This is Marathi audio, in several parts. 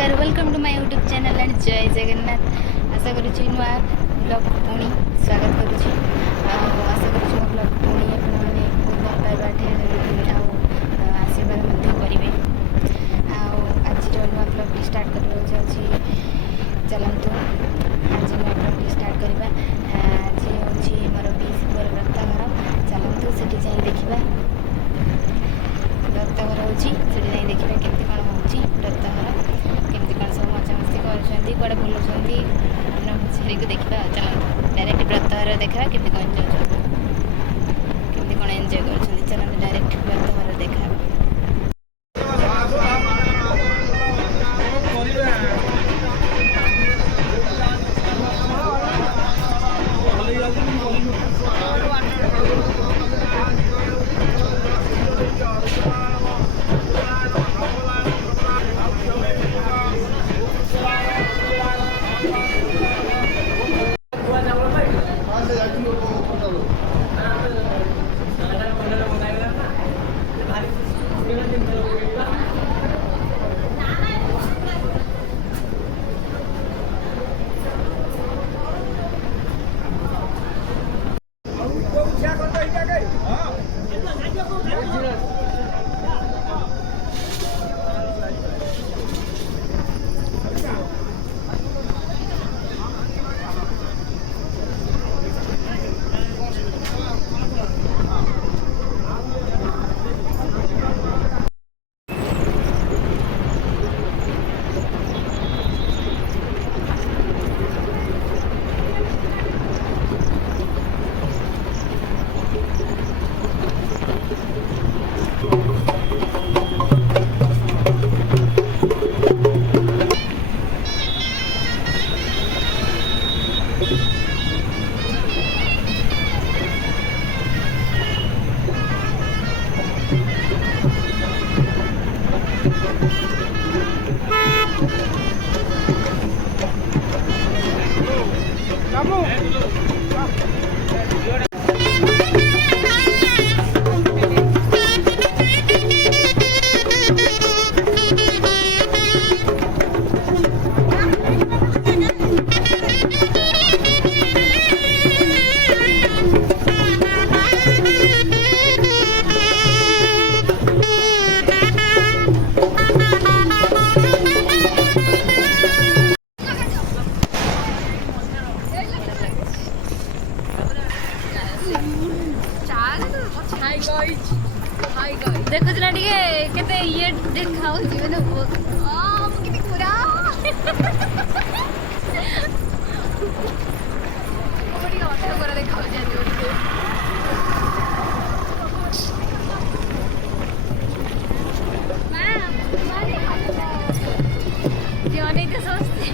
नमस्कार welcome to my YouTube channel and जय जगन्नाथ। आशा करुँची नुआ ब्लॉग पुणी स्वागत करुँची। आशा करुँची मो ब्लॉग पुणी आपने भल पाइबा आशीर्वाद करेंगे। आज नुआ ब्लॉग स्टार्ट कर जाऊँगी। चलतु आज नुआ ब्लॉग स्टार्ट करवा। आज हूँ मोर बीस व्रतघर। चलतु से देखा व्रतघर हो देखा केमती कौन हो व्रतघर केमती कौन सब मजा मस्ती कर कड़े बुलाऊँ देखा। चलते डायरेक्ट व्रतघर देखा केमती कौन केमती कौन एंजॉय कर। चलते डायरेक्ट व्रतघर देखा। देखो ना टे ये देखा मैंने पूरा देखा नहीं तो सोचते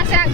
Asyak.